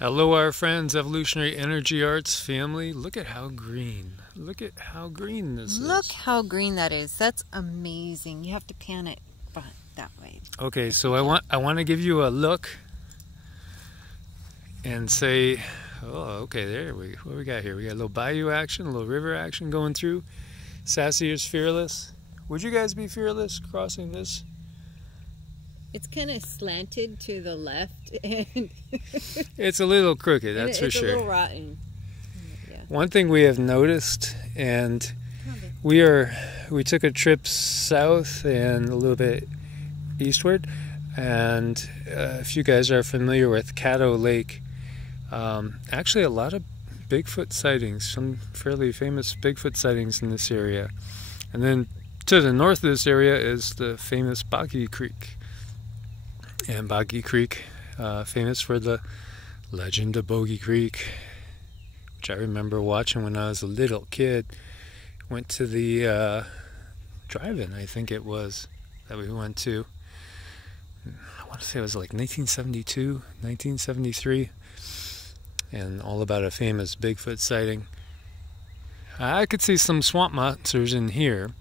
Hello, our friends, Evolutionary Energy Arts family. Look at how green. Look at how green this is. Look how green that is. That's amazing. You have to pan it that way. Okay, so I want to give you a look and say, oh, okay, what we got here? We got a little Bayou Action, a little river action going through. Sassy is fearless. Would you guys be fearless crossing this? It's kind of slanted to the left, and it's a little crooked, that's for sure. It's a little rotten. Yeah. One thing we have noticed, and we took a trip south and a little bit eastward, and if you guys are familiar with Caddo Lake, actually a lot of Bigfoot sightings, some fairly famous Bigfoot sightings in this area. And then to the north of this area is the famous Boggy Creek. And Boggy Creek, famous for the legend of Boggy Creek, which I remember watching when I was a little kid. Went to the drive-in, I think it was, that we went to. I want to say it was like 1972, 1973. And all about a famous Bigfoot sighting. I could see some swamp monsters in here,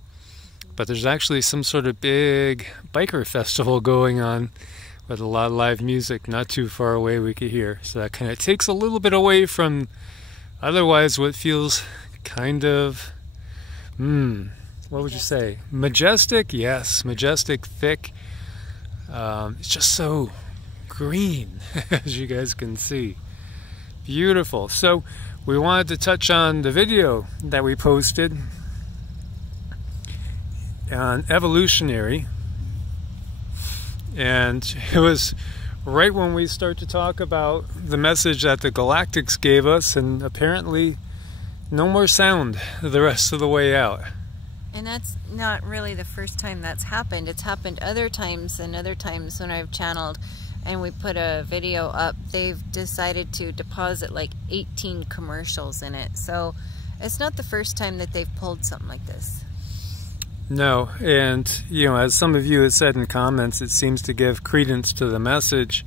but there's actually some sort of big biker festival going on with a lot of live music not too far away we could hear. So that kind of takes a little bit away from otherwise what feels kind of, what would you say? Majestic? Yes, majestic, thick. It's just so green, as you guys can see. Beautiful. So we wanted to touch on the video that we posted on Evolutionary. And it was right when we start to talk about the message that the Galactics gave us, and apparently no more sound the rest of the way out. And that's not really the first time that's happened. It's happened other times, and other times when I've channeled and we put a video up, they've decided to deposit like 18 commercials in it. So it's not the first time that they've pulled something like this. No, and you know, as some of you have said in comments, it seems to give credence to the message.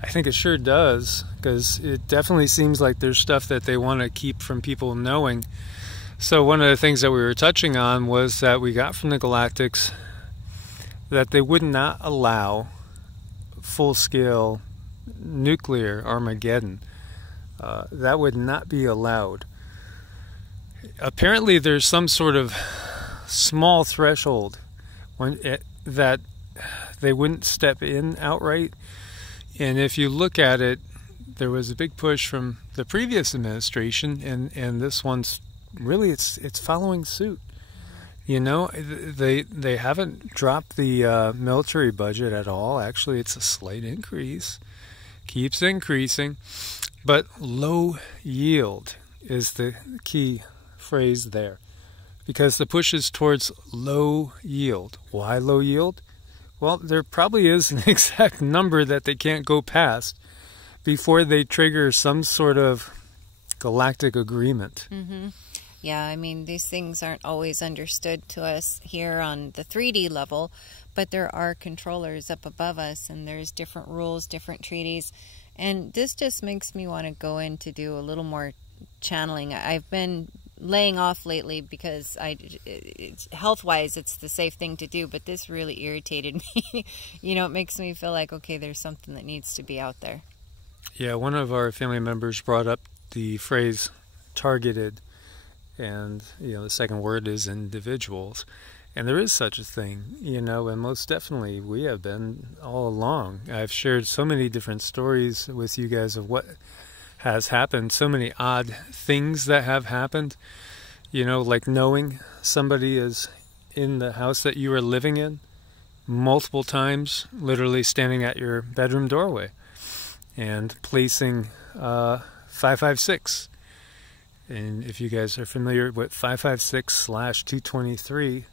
I think it sure does, because it definitely seems like there's stuff that they want to keep from people knowing. So one of the things that we were touching on was that we got from the Galactics that they would not allow full-scale nuclear Armageddon. That would not be allowed. Apparently there's some sort of small threshold that they wouldn't step in outright. And if you look at it, there was a big push from the previous administration, and this one's really it's following suit. You know, they haven't dropped the military budget at all. Actually, it's a slight increase, keeps increasing, but low yield is the key phrase there. Because the push is towards low yield. Why low yield? Well, there probably is an exact number that they can't go past before they trigger some sort of galactic agreement. Yeah, I mean, these things aren't always understood to us here on the 3D level, but there are controllers up above us, and there's different rules, different treaties, and this just makes me want to go in to do a little more channeling. I've been laying off lately because health-wise it's the safe thing to do, but this really irritated me. You know, it makes me feel like, okay, there's something that needs to be out there. Yeah, one of our family members brought up the phrase targeted, and you know, the second word is individuals, and there is such a thing, you know, and most definitely we have been all along. I've shared so many different stories with you guys of what has happened, so many odd things that have happened, you know, like knowing somebody is in the house that you are living in multiple times, literally standing at your bedroom doorway and placing 556. And if you guys are familiar with 556/223,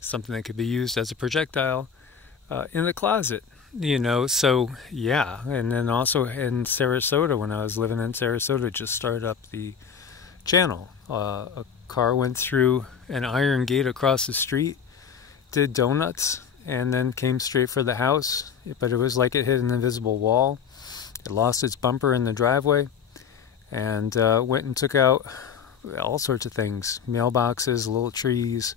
something that could be used as a projectile in the closet. You know, so yeah, and then also in Sarasota, when I was living in Sarasota, just started up the channel. A car went through an iron gate across the street, did donuts, and then came straight for the house, but it was like it hit an invisible wall. It lost its bumper in the driveway and went and took out all sorts of things. Mailboxes, little trees,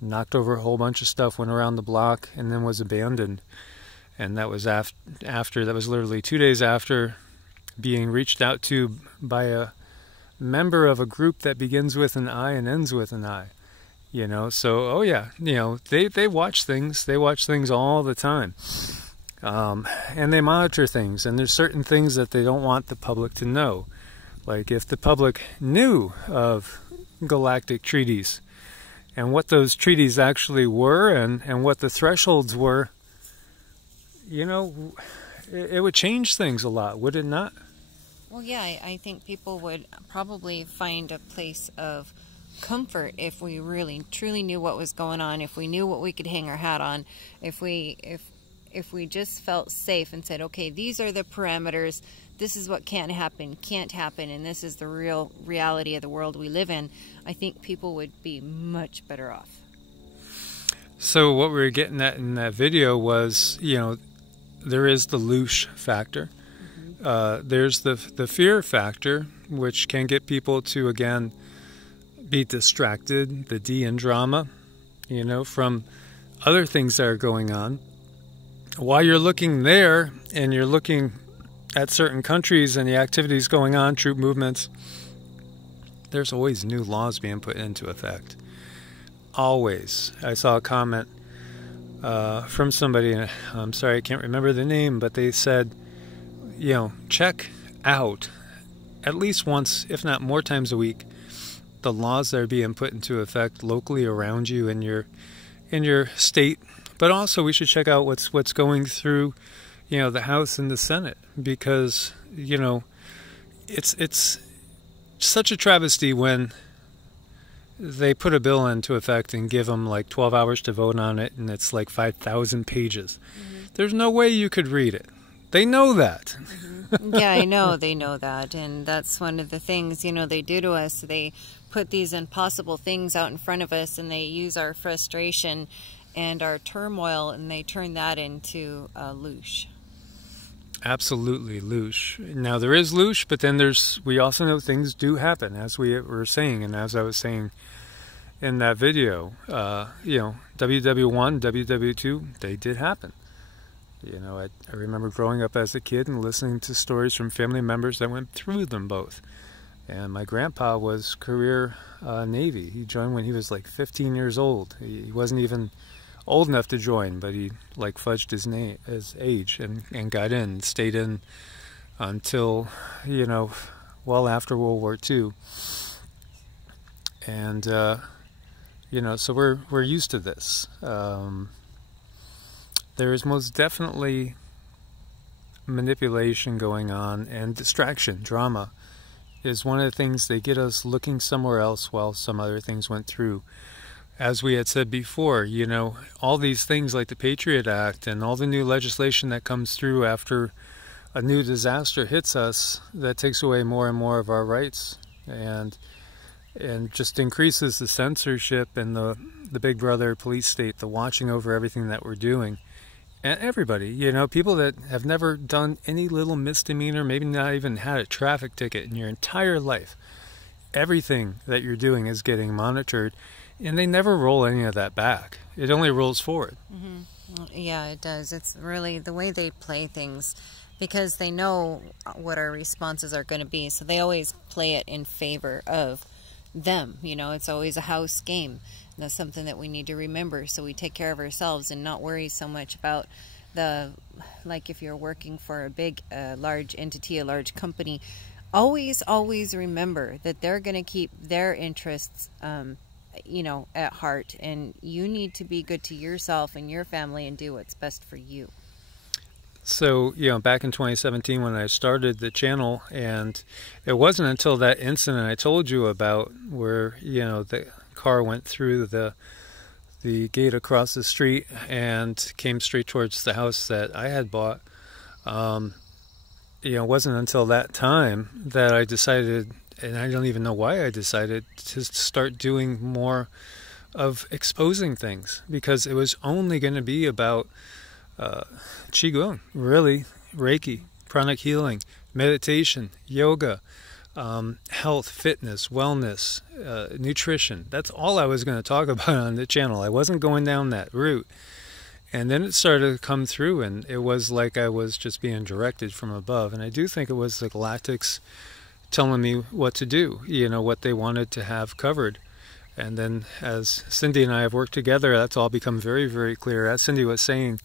knocked over a whole bunch of stuff, went around the block, and then was abandoned. And that was that was literally 2 days after being reached out to by a member of a group that begins with an I and ends with an I. You know, so, oh yeah, you know, they watch things. They watch things all the time. And they monitor things. And there's certain things that they don't want the public to know. Like if the public knew of galactic treaties and what those treaties actually were and what the thresholds were, you know, it would change things a lot, would it not? Well, yeah, I think people would probably find a place of comfort if we really truly knew what was going on, if we knew what we could hang our hat on, if we just felt safe and said, okay, these are the parameters, this is what can't happen, and this is the real reality of the world we live in, I think people would be much better off. So what we were getting at in that video was, you know, there is the loosh factor. There's the fear factor, which can get people to, again, be distracted, the D in drama, you know, from other things that are going on. While you're looking there and you're looking at certain countries and the activities going on, troop movements, there's always new laws being put into effect. Always. I saw a comment from somebody, and I'm sorry I can't remember the name, but they said, you know, check out at least once, if not more times a week, the laws that are being put into effect locally around you in your state. But also we should check out what's going through, you know, the House and the Senate, because, you know, it's such a travesty when they put a bill into effect and give them like 12 hours to vote on it, and it's like 5,000 pages. There's no way you could read it. They know that. Yeah, I know they know that, and that's one of the things, you know, they do to us. They put these impossible things out in front of us, and they use our frustration and our turmoil, and they turn that into loosh. Absolutely, loosh. Now there is loosh, but then we also know things do happen, as we were saying, and as I was saying in that video. You know, WW1, WW2, they did happen. You know, I remember growing up as a kid and listening to stories from family members that went through them both. And my grandpa was career Navy. He joined when he was like 15 years old. He wasn't even old enough to join, but he like fudged his age and got in, stayed in until, you know, well after World War II. And you know, so we're used to this. There is most definitely manipulation going on, and distraction, drama, is one of the things they get us looking somewhere else while some other things went through. As we had said before, you know, all these things like the Patriot Act and all the new legislation that comes through after a new disaster hits us, that takes away more and more of our rights, and just increases the censorship and the big brother police state, the watching over everything that we're doing. And everybody, you know, people that have never done any little misdemeanor, maybe not even had a traffic ticket in your entire life, everything that you're doing is getting monitored, and they never roll any of that back. It only rolls forward. Well, yeah, it does. It's really the way they play things, because they know what our responses are going to be, so they always play it in favor of them. You know, it's always a house game. That's something that we need to remember, so we take care of ourselves and not worry so much about like if you're working for a big large entity, a large company, always remember that they're going to keep their interests you know, at heart, and you need to be good to yourself and your family and do what's best for you. So, you know, back in 2017 when I started the channel, and it wasn't until that incident I told you about where, you know, the car went through the gate across the street and came straight towards the house that I had bought. You know, it wasn't until that time that I decided, and I don't even know why I decided, to start doing more of exposing things, because it was only going to be about Qigong, really, Reiki, pranic healing, meditation, yoga, health, fitness, wellness, nutrition. That's all I was going to talk about on the channel. I wasn't going down that route. And then it started to come through, and it was like I was just being directed from above. And I do think it was the Galactics telling me what to do, you know, what they wanted to have covered. And then as Cindy and I have worked together, that's all become very, very clear. As Cindy was saying,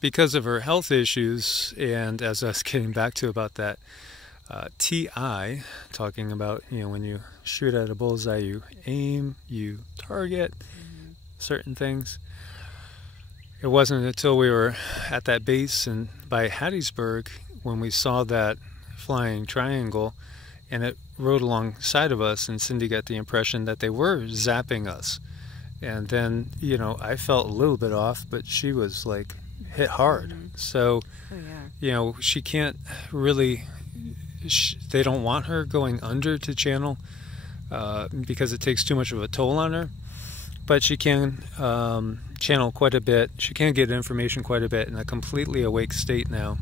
because of her health issues, and as I was getting back to about that TI, talking about, you know, when you shoot at a bullseye, you aim, you target certain things. It wasn't until we were at that base and by Hattiesburg when we saw that flying triangle, and it rode alongside of us, and Cindy got the impression that they were zapping us. And then, you know, I felt a little bit off, but she was like hit hard. So, you know, she can't really, they don't want her going under to channel because it takes too much of a toll on her. But she can channel quite a bit. She can get information quite a bit in a completely awake state now.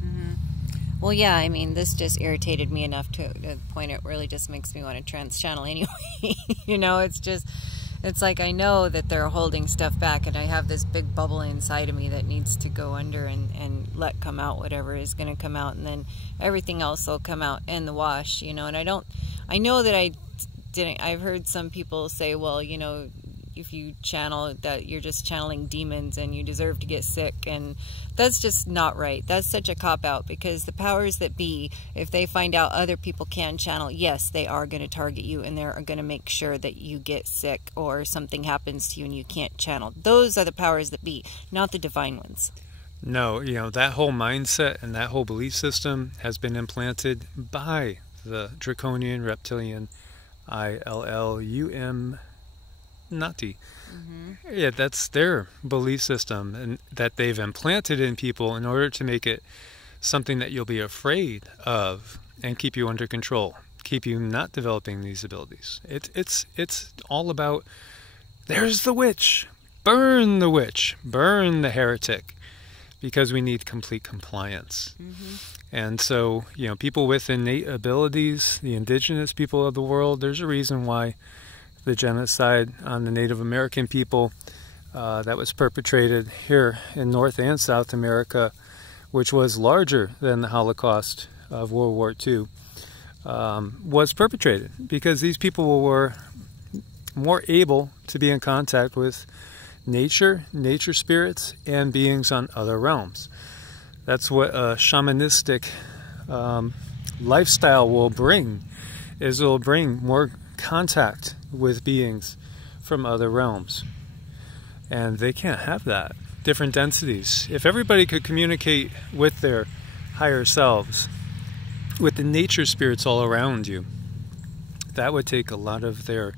Well, yeah, I mean, this just irritated me enough to the point it really just makes me want to trans-channel anyway. You know, it's like I know that they're holding stuff back, and I have this big bubble inside of me that needs to go under and let come out whatever is going to come out, and then everything else will come out in the wash, you know. And I know that I didn't, I've heard some people say, well, you know, if you channel that, you're just channeling demons and you deserve to get sick, and that's just not right. That's such a cop-out, because the powers that be, if they find out other people can channel, yes, they are going to target you, and they're going to make sure that you get sick or something happens to you and you can't channel. Those are the powers that be, not the divine ones. No, you know, that whole mindset and that whole belief system has been implanted by the draconian reptilian ILLUM Nati. Yeah, that's their belief system, and that they've implanted in people in order to make it something that you'll be afraid of and keep you under control, keep you not developing these abilities. It's all about, there's the witch, burn the heretic, because we need complete compliance. And so, you know, people with innate abilities, the indigenous people of the world, there's a reason why the genocide on the Native American people that was perpetrated here in North and South America, which was larger than the Holocaust of World War II, was perpetrated because these people were more able to be in contact with nature spirits, and beings on other realms. That's what a shamanistic lifestyle will bring, is it will bring more contact with beings from other realms. And they can't have that. Different densities. If everybody could communicate with their higher selves, with the nature spirits all around you, that would take a lot of their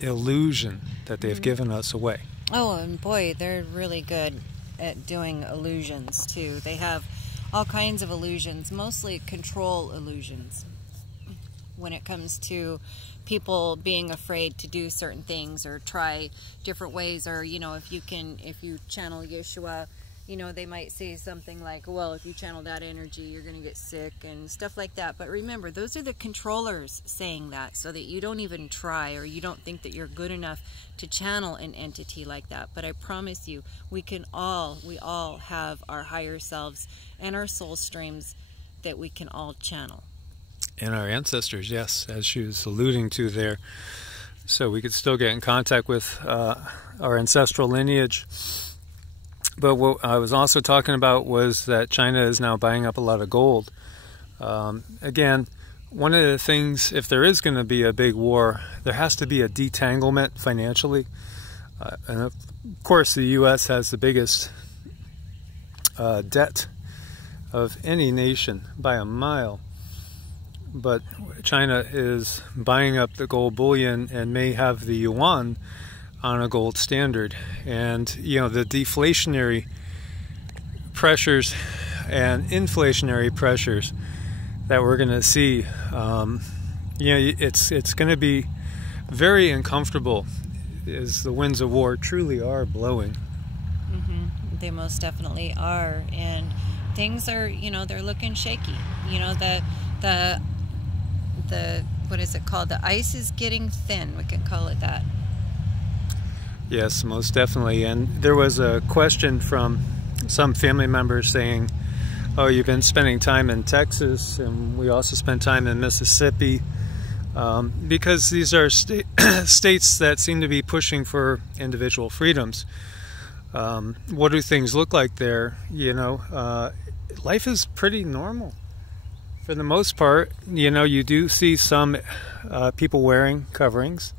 illusion that they've given us away. Oh, and boy, they're really good at doing illusions too. They have all kinds of illusions, mostly control illusions, when it comes to people being afraid to do certain things or try different ways. Or, you know, if you channel Yeshua, you know, they might say something like, well, if you channel that energy, you're going to get sick and stuff like that. But remember, those are the controllers saying that, so that you don't even try, or you don't think that you're good enough to channel an entity like that. But I promise you, we all have our higher selves and our soul streams that we can all channel. And our ancestors, yes, as she was alluding to there. So we could still get in contact with our ancestral lineage. But what I was also talking about was that China is now buying up a lot of gold. Again, one of the things, if there is going to be a big war, there has to be a detanglement financially. And of course, the U.S. has the biggest debt of any nation by a mile. But China is buying up the gold bullion and may have the yuan on a gold standard. And, you know, the deflationary pressures and inflationary pressures that we're going to see, you know, it's going to be very uncomfortable as the winds of war truly are blowing. They most definitely are. And things are, they're looking shaky. The what is it called? The ice is getting thin. We can call it that. Yes, most definitely. And there was a question from some family members saying, oh, you've been spending time in Texas, and we also spent time in Mississippi, because these are states that seem to be pushing for individual freedoms. What do things look like there? Life is pretty normal. For the most part, you do see some people wearing coverings,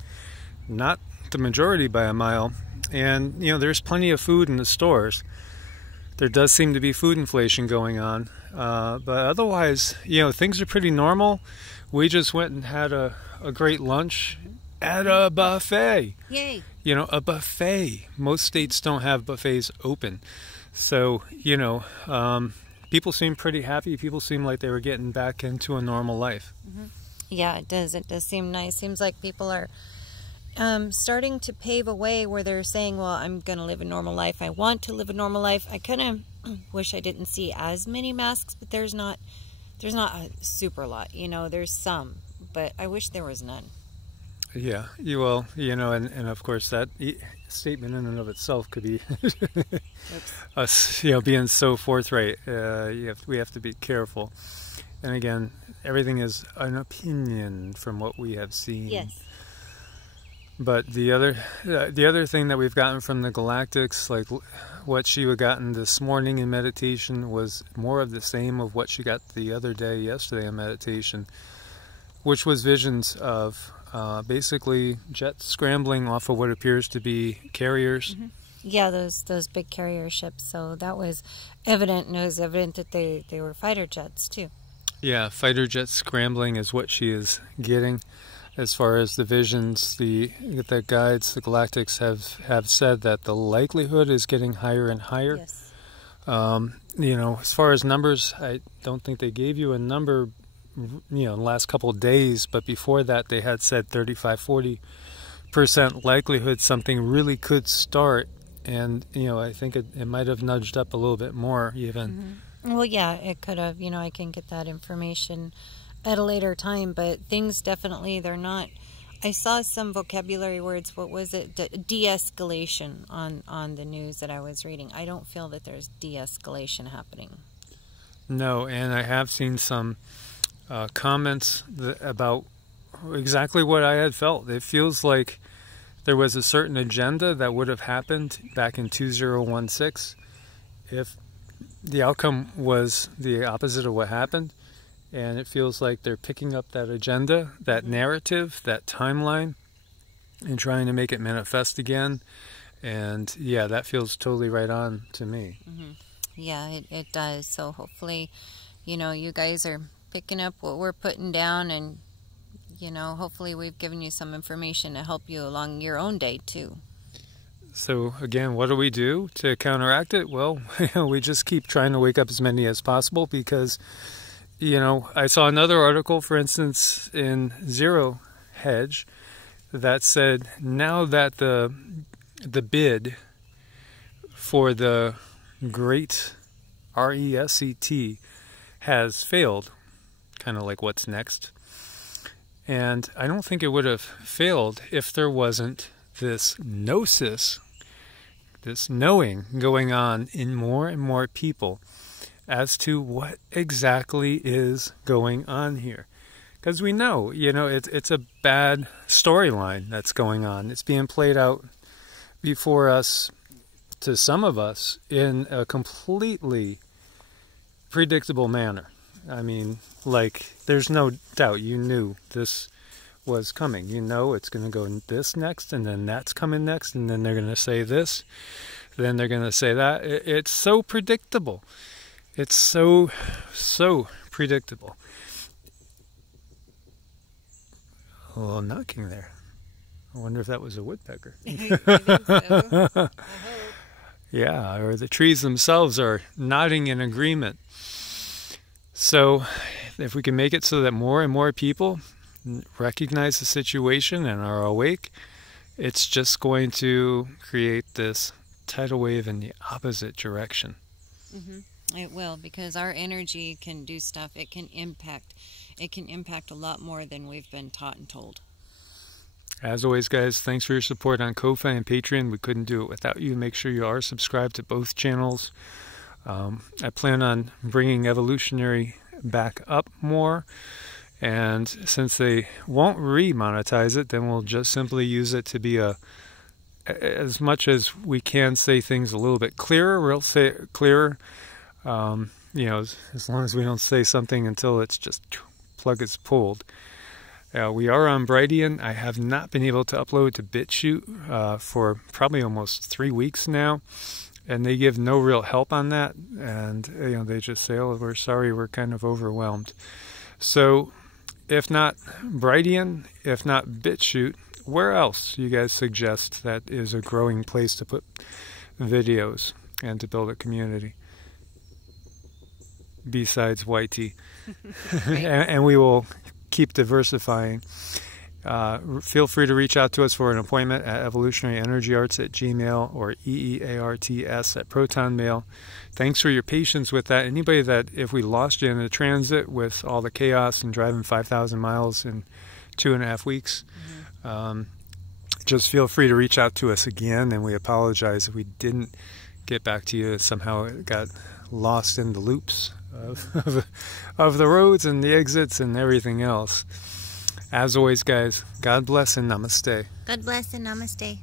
not the majority by a mile. And, there's plenty of food in the stores. There does seem to be food inflation going on. But otherwise, things are pretty normal. We just went and had a great lunch at a buffet. Yay! A buffet. Most states don't have buffets open. So, people seem pretty happy. People seem like they were getting back into a normal life. Mm-hmm. Yeah, it does. It does seem nice. Seems like people are starting to pave a way where they're saying, well, I'm going to live a normal life. I want to live a normal life. I kind of wish I didn't see as many masks, but there's not a super lot. There's some, but I wish there was none. Yeah, and of course that statement in and of itself could be us, being so forthright. We have to be careful. And again, everything is an opinion from what we have seen. Yes. But the other thing that we've gotten from the Galactics, like what she had gotten this morning in meditation, was more of the same of what she got the other day, yesterday in meditation, which was visions of basically jets scrambling off of what appears to be carriers. Mm-hmm. Yeah, those big carrier ships. So that was evident, and it was evident that they were fighter jets too. Yeah, fighter jets scrambling is what she is getting. As far as the visions, the guides, the Galactics have said that the likelihood is getting higher and higher. Yes. As far as numbers, I don't think they gave you a number, in the last couple of days, but before that they had said 35-40% likelihood something really could start, and I think it might have nudged up a little bit more even. Mm-hmm. Well, yeah, it could have. I can get that information at a later time, but things definitely, they're not. I saw some vocabulary words. What was it? De-escalation on the news that I was reading. I don't feel that there's de-escalation happening. No, and I have seen some comments about exactly what I had felt. It feels like there was a certain agenda that would have happened back in 2016 if the outcome was the opposite of what happened. And it feels like they're picking up that agenda, that narrative, that timeline, and trying to make it manifest again. And yeah, that feels totally right on to me. Mm-hmm. Yeah, it does. So hopefully, you guys are picking up what we're putting down, and, hopefully we've given you some information to help you along your own day too. So again, what do we do to counteract it? Well, we just keep trying to wake up as many as possible, because I saw another article, for instance, in Zero Hedge, that said now that the bid for the Great RESCT has failed, kind of like what's next. And I don't think it would have failed if there wasn't this gnosis, this knowing going on in more and more people as to what exactly is going on here. Because we know, it's a bad storyline that's going on. It's being played out before us, to some of us, in a completely predictable manner. I mean, there's no doubt you knew this was coming. It's going to go this next, and then that's coming next, and then they're going to say this, then they're going to say that. It's so predictable. It's so predictable. A little knocking there. I wonder if that was a woodpecker. I think so. Yeah, or the trees themselves are nodding in agreement. So if we can make it so that more and more people recognize the situation and are awake, it's just going to create this tidal wave in the opposite direction. Mm-hmm. It will, because our energy can do stuff. It can impact a lot more than we've been taught and told. As always, guys, thanks for your support on Ko-Fi and Patreon. We couldn't do it without you. Make sure you are subscribed to both channels. I plan on bringing Evolutionary back up more, and since they won't re-monetize it, then we'll just simply use it to be as much as we can say things a little bit clearer. We'll say it clearer, you know, as long as we don't say something until it's just plug is pulled. We are on Brighteon. I have not been able to upload to Bitchute for probably almost 3 weeks now, and they give no real help on that. And you know, they just say, "Oh, we're sorry, we're kind of overwhelmed." So, if not Brighteon, if not Bitchute, where else you guys suggest that is a growing place to put videos and to build a community besides YT? and we will keep diversifying. Feel free to reach out to us for an appointment at evolutionaryenergyarts@gmail or EEARTS@protonmail. Thanks for your patience with that. Anybody that, if we lost you in the transit with all the chaos and driving 5,000 miles in 2.5 weeks, just feel free to reach out to us again, and we apologize if we didn't get back to you. Somehow it got lost in the loops of the roads and the exits and everything else. As always, guys, God bless and namaste. God bless and namaste.